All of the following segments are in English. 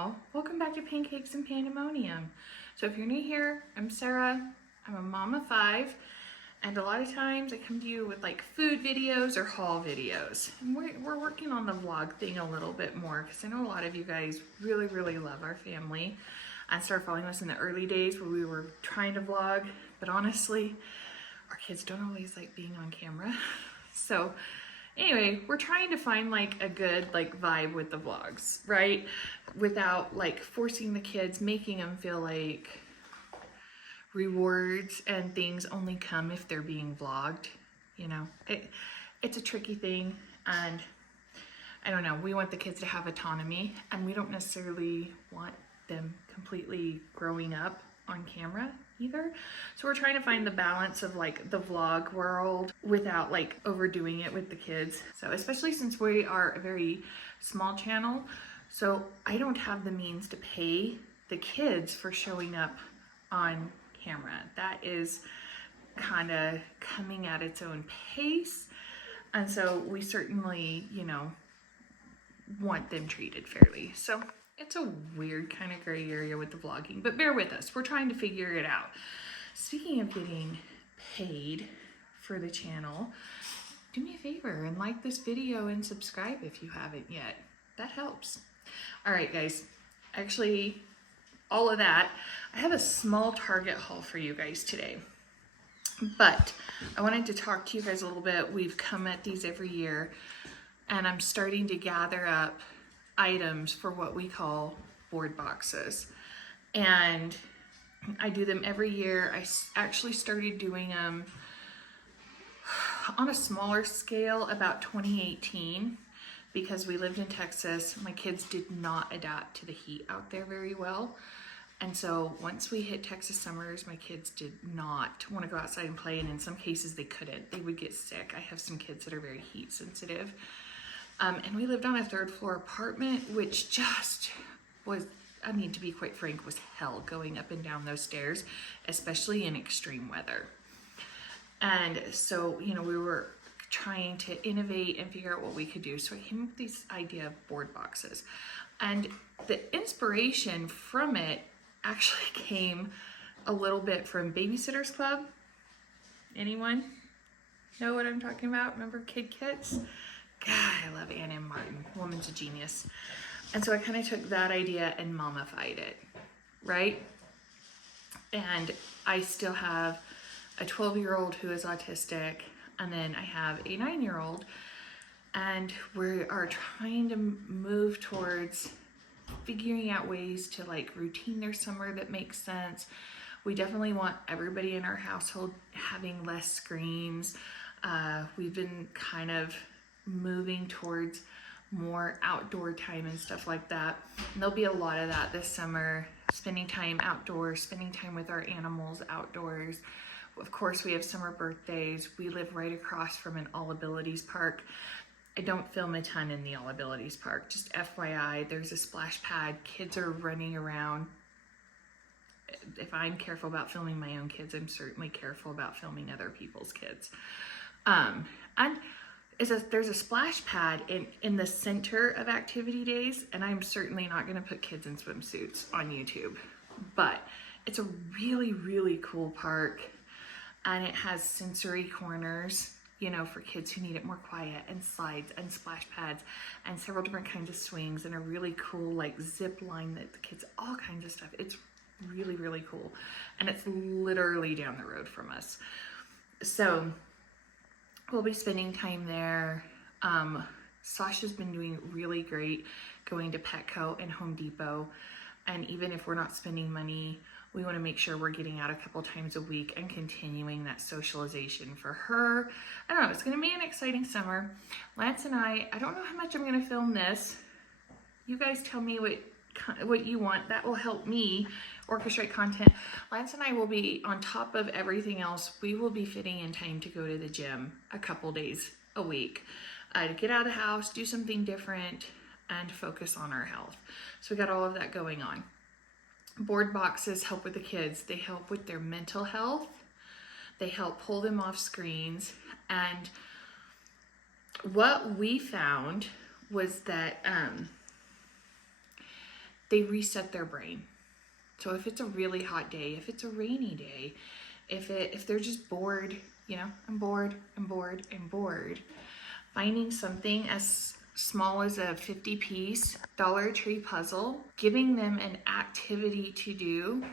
y'all, welcome back to Pancakes and Pandemonium. So if you're new here, I'm Sarah, I'm a mom of 5, and a lot of times I come to you with like food videos or haul videos. And we're working on the vlog thing a little bit more because I know a lot of you guys really love our family and started following us in the early days where we were trying to vlog, but honestly, our kids don't always like being on camera. So anyway, we're trying to find like a good like vibe with the vlogs, right? Without like forcing the kids, making them feel like rewards and things only come if they're being vlogged. You know, it's a tricky thing, and I don't know, we want the kids to have autonomy, and we don't necessarily want them completely growing up on camera either. So we're trying to find the balance of like the vlog world without like overdoing it with the kids. So especially since we are a very small channel, so I don't have the means to pay the kids for showing up on camera. That is kind of coming at its own pace. And so we certainly, you know, want them treated fairly. So it's a weird kind of gray area with the vlogging, but bear with us. We're trying to figure it out. Speaking of getting paid for the channel, do me a favor and like this video and subscribe if you haven't yet. That helps. All right, guys. Actually, all of that, I have a small Target haul for you guys today. But I wanted to talk to you guys a little bit. We've come at these every year, and I'm starting to gather up items for what we call board boxes, and I do them every year. I actually started doing them on a smaller scale about 2018 because we lived in Texas. My kids did not adapt to the heat out there very well, and so once we hit Texas summers, my kids did not want to go outside and play, and in some cases they couldn't. They would get sick. I have some kids that are very heat sensitive. And we lived on a 3rd floor apartment, which just was, I mean, to be quite frank, was hell going up and down those stairs, especially in extreme weather. And so, you know, we were trying to innovate and figure out what we could do. So I came up with this idea of board boxes. And the inspiration from it actually came a little bit from Babysitters Club. Anyone know what I'm talking about? Remember Kid Kits? God, I love Anna and Martin. Woman's a genius. And so I kind of took that idea and mummified it, right? And I still have a 12-year-old who is autistic, and then I have a 9-year-old, and we are trying to move towards figuring out ways to like routine their summer that makes sense. We definitely want everybody in our household having less screens. We've been kind of moving towards more outdoor time and stuff like that. And there'll be a lot of that this summer, spending time outdoors, spending time with our animals outdoors. Of course, we have summer birthdays. We live right across from an All Abilities park. I don't film a ton in the All Abilities park, just FYI, there's a splash pad. Kids are running around. If I'm careful about filming my own kids, I'm certainly careful about filming other people's kids. And there's a splash pad in the center of activity days, and I'm certainly not going to put kids in swimsuits on YouTube, but it's a really cool park, and it has sensory corners, you know, for kids who need it more quiet, and slides and splash pads and several different kinds of swings and a really cool like zip line that the kids, all kinds of stuff. It's really cool, and it's literally down the road from us. So we'll be spending time there. Sasha's been doing really great going to Petco and Home Depot. And even if we're not spending money, we want to make sure we're getting out a couple times a week and continuing that socialization for her. I don't know, it's going to be an exciting summer. Lance and I don't know how much I'm going to film this. You guys tell me what you want. That will help me orchestrate content. Lance and I will be, on top of everything else, we will be fitting in time to go to the gym a couple days a week to get out of the house, do something different, and focus on our health. So we got all of that going on. Board boxes help with the kids. They help with their mental health. They help pull them off screens. And what we found was that they reset their brain. So if it's a really hot day, if it's a rainy day, if they're just bored, you know, I'm bored, finding something as small as a 50-piece Dollar Tree puzzle, giving them an activity to do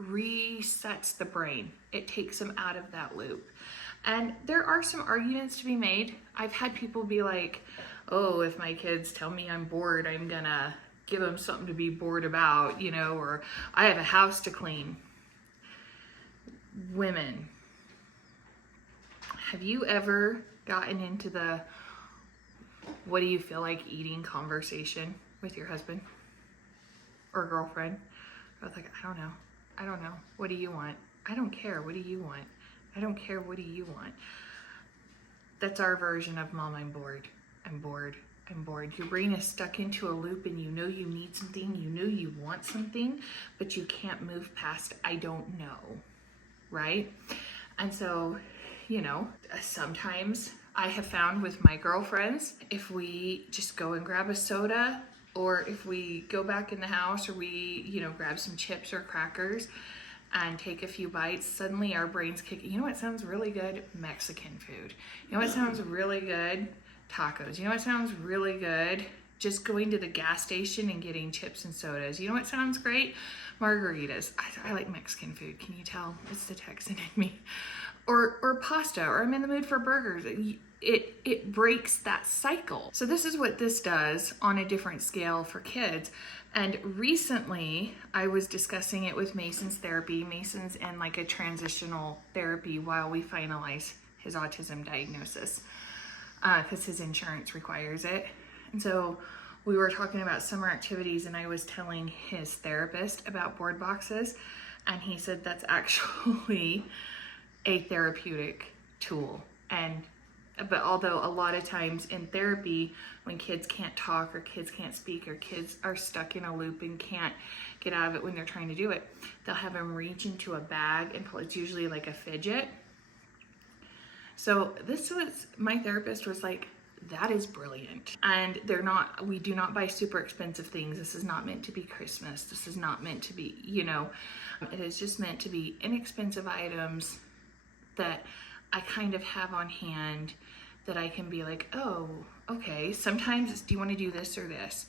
resets the brain. It takes them out of that loop. And there are some arguments to be made. I've had people be like, oh, if my kids tell me I'm bored, I'm gonna give them something to be bored about, you know, or I have a house to clean. Women, have you ever gotten into the what do you feel like eating conversation with your husband or girlfriend? I was like, I don't know. What do you want? I don't care. What do you want? I don't care. What do you want? That's our version of Mom, I'm bored. Your brain is stuck into a loop, and you know you need something, you know you want something, but you can't move past I don't know, right? And so, you know, sometimes I have found with my girlfriends, if we just go and grab a soda, or if we go back in the house, or we, you know, grab some chips or crackers and take a few bites, suddenly our brains kick. You know what sounds really good? Mexican food. You know what sounds really good? Tacos. You know what sounds really good? Just going to the gas station and getting chips and sodas. You know what sounds great? Margaritas. I like Mexican food. Can you tell? It's the Texan in me. Or pasta, or I'm in the mood for burgers. It breaks that cycle. So this is what this does on a different scale for kids. And recently I was discussing it with Mason's therapy. Mason's in like a transitional therapy while we finalize his autism diagnosis, because his insurance requires it. And so we were talking about summer activities, and I was telling his therapist about board boxes, and he said that's actually a therapeutic tool. But although a lot of times in therapy, when kids can't talk or kids can't speak or kids are stuck in a loop and can't get out of it when they're trying to do it, they'll have them reach into a bag and pull. It's usually like a fidget. So this was, my therapist was like, that is brilliant. And we do not buy super expensive things. This is not meant to be Christmas. This is not meant to be, you know, it is just meant to be inexpensive items that I kind of have on hand that I can be like, oh, okay, sometimes it's, do you want to do this or this?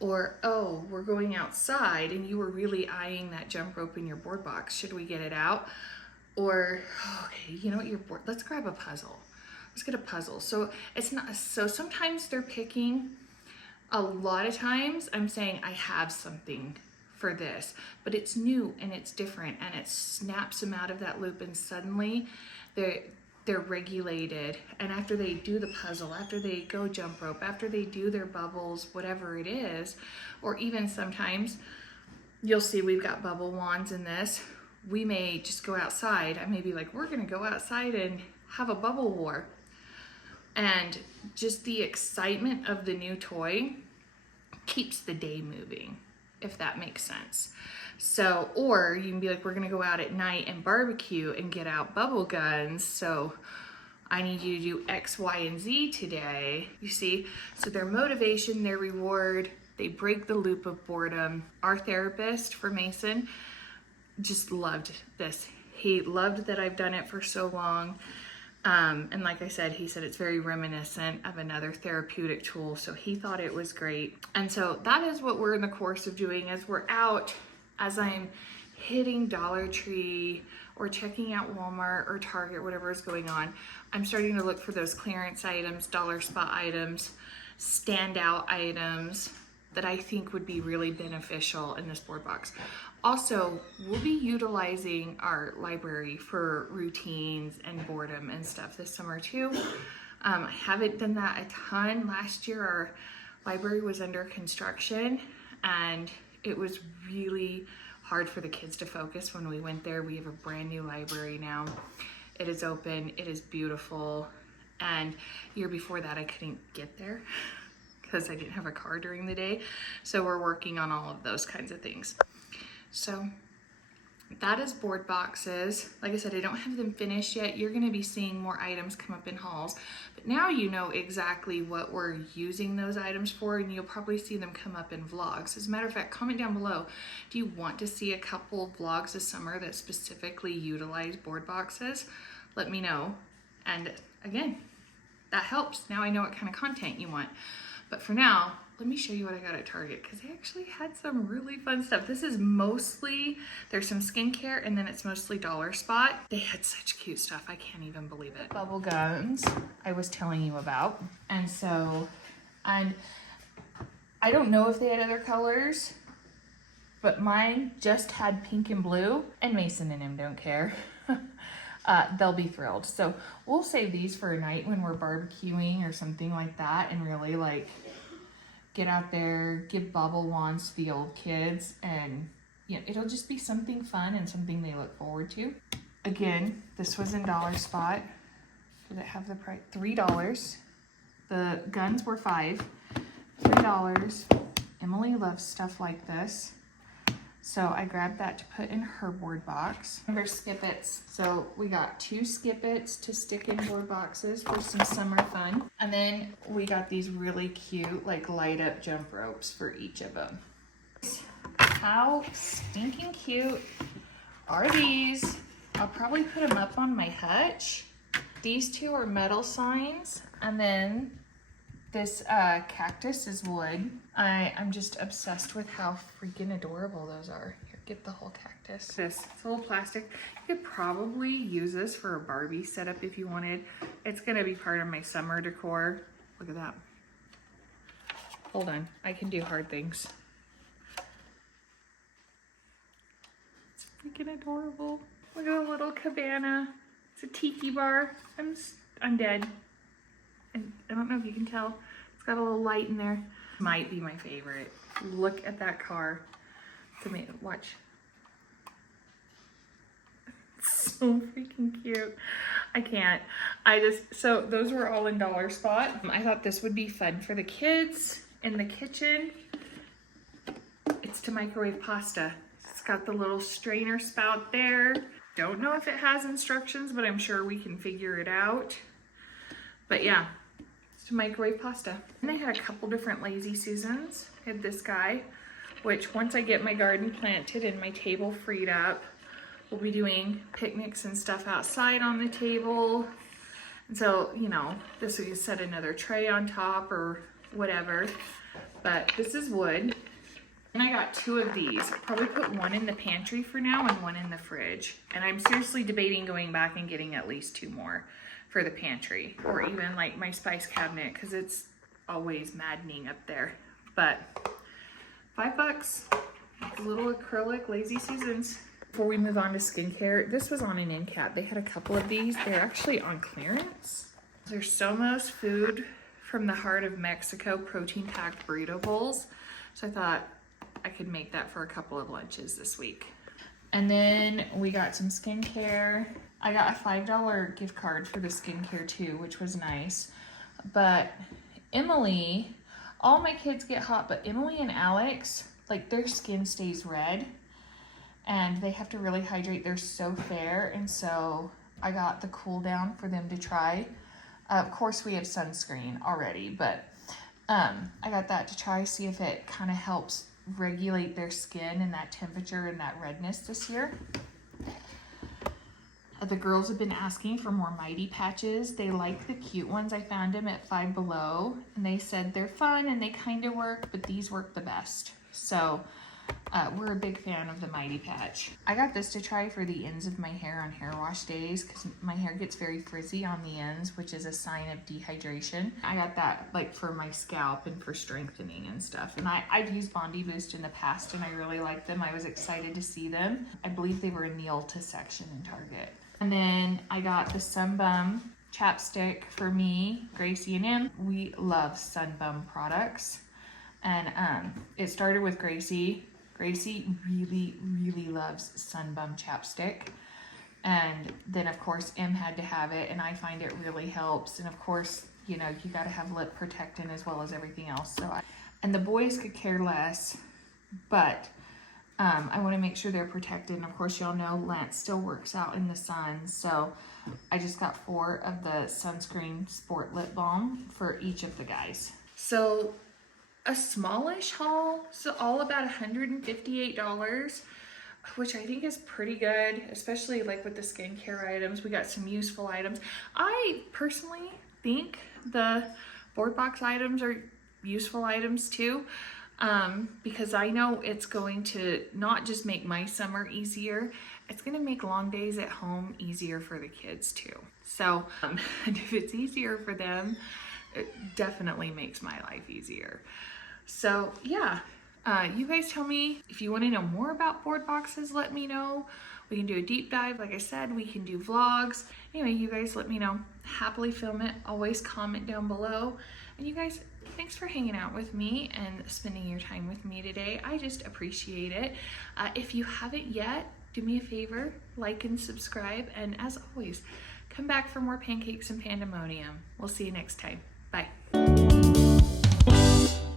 Or, oh, we're going outside and you were really eyeing that jump rope in your board box. Should we get it out? Or, okay, you know what, you're bored. Let's grab a puzzle. Let's get a puzzle. So it's not, so sometimes they're picking, a lot of times I'm saying I have something for this, but it's new and it's different, and it snaps them out of that loop, and suddenly they're regulated. And after they do the puzzle, after they go jump rope, after they do their bubbles, whatever it is, or even sometimes you'll see we've got bubble wands in this. We may just go outside. I may be like, we're gonna go outside and have a bubble war. And just the excitement of the new toy keeps the day moving, if that makes sense. So, or you can be like, we're gonna go out at night and barbecue and get out bubble guns. So I need you to do X, Y, and Z today. You see, so their motivation, their reward, they break the loop of boredom. Our therapist for Mason just loved this. He loved that I've done it for so long. And like I said, he said it's very reminiscent of another therapeutic tool. So he thought it was great. And so that is what we're in the course of doing as we're out, as I'm hitting Dollar Tree or checking out Walmart or Target, whatever is going on. I'm starting to look for those clearance items, dollar spot items, standout items that I think would be really beneficial in this board box. Also, we'll be utilizing our library for routines and boredom and stuff this summer too. I haven't done that a ton. Last year, our library was under construction, and it was really hard for the kids to focus when we went there. We have a brand new library now. It is open, it is beautiful. And year before that, I couldn't get there because I didn't have a car during the day. So we're working on all of those kinds of things. So That is board boxes. Like I said, I don't have them finished yet. You're going to be seeing more items come up in hauls. But now you know exactly what we're using those items for, and you'll probably see them come up in vlogs. As a matter of fact, comment down below, do you want to see a couple vlogs this summer that specifically utilize board boxes? Let me know. And again, that helps. Now I know what kind of content you want. But for now, let me show you what I got at Target, because they actually had some really fun stuff. This is mostly, there's some skincare, and then it's mostly dollar spot. They had such cute stuff. I can't even believe it. Bubble guns I was telling you about. And I don't know if they had other colors, but mine just had pink and blue, and Mason and him don't care. They'll be thrilled. So we'll save these for a night when we're barbecuing or something like that, and really like get out there, give bubble wands to the old kids, and you know, it'll just be something fun and something they look forward to. Again, this was in dollar spot. Did it have the price? $3. The guns were $5. $3. Emily loves stuff like this, so I grabbed that to put in her board box. Remember skippets. So we got 2 skippets to stick in board boxes for some summer fun. And then we got these really cute, like light up jump ropes for each of them. How stinking cute are these? I'll probably put them up on my hutch. These 2 are metal signs. And then this cactus is wood. I'm just obsessed with how freaking adorable those are. Here, get the whole cactus. It's a little plastic. You could probably use this for a Barbie setup if you wanted. It's gonna be part of my summer decor. Look at that. Hold on, I can do hard things. It's freaking adorable. Look at the little cabana. It's a tiki bar. I'm dead. And I don't know if you can tell, it's got a little light in there. Might be my favorite. Look at that car. Watch. It's so freaking cute. I can't. So those were all in dollar spot. I thought this would be fun for the kids in the kitchen. It's to microwave pasta. It's got the little strainer spout there. Don't know if it has instructions, but I'm sure we can figure it out. But yeah. To microwave pasta. And I had a couple different lazy Susans. I had this guy, which once I get my garden planted and my table freed up, we'll be doing picnics and stuff outside on the table. And so, you know, this we can set another tray on top or whatever. But this is wood. And I got 2 of these. I'll probably put one in the pantry for now and one in the fridge. And I'm seriously debating going back and getting at least 2 more for the pantry, or even like my spice cabinet, because it's always maddening up there. But $5, little acrylic lazy Susans. Before we move on to skincare, this was on an end cap. They had a couple of these. They're actually on clearance. They're Somos Food from the heart of Mexico protein packed burrito bowls. So I thought I could make that for a couple of lunches this week. And then we got some skincare. I got a $5 gift card for the skincare too, which was nice. But Emily, all my kids get hot, but Emily and Alex, like their skin stays red and they have to really hydrate. They're so fair. And so I got the cool down for them to try. Of course we have sunscreen already, but I got that to try, see if it kind of helps regulate their skin and that temperature and that redness this year. The girls have been asking for more Mighty patches. They like the cute ones. I found them at Five Below, and they said they're fun and they kind of work, but these work the best. So we're a big fan of the Mighty patch. I got this to try for the ends of my hair on hair wash days because my hair gets very frizzy on the ends, which is a sign of dehydration. I got that like for my scalp and for strengthening and stuff. And I've used Bondi Boost in the past and I really like them. I was excited to see them. I believe they were in the Ulta section in Target. And then I got the Sunbum chapstick for me, Gracie and Em. We love Sunbum products. And it started with Gracie. Gracie really, really loves Sunbum chapstick. And then of course Em had to have it, and I find it really helps. And of course, you know, you gotta have lip protectant as well as everything else. And the boys could care less, but I want to make sure they're protected. And of course, y'all know Lance still works out in the sun. So I just got 4 of the sunscreen sport lip balm for each of the guys. So a smallish haul, so all about $158, which I think is pretty good, especially like with the skincare items. We got some useful items. I personally think the board box items are useful items too. Because I know it's going to not just make my summer easier, it's going to make long days at home easier for the kids too. So and if it's easier for them, it definitely makes my life easier. So yeah, you guys tell me if you want to know more about board boxes, let me know. We can do a deep dive. Like I said, we can do vlogs. Anyway, you guys let me know. Happily film it. Always comment down below. And you guys, thanks for hanging out with me and spending your time with me today. I just appreciate it. If you haven't yet, do me a favor, like and subscribe. And as always, come back for more Pancakes and Pandemonium. We'll see you next time. Bye.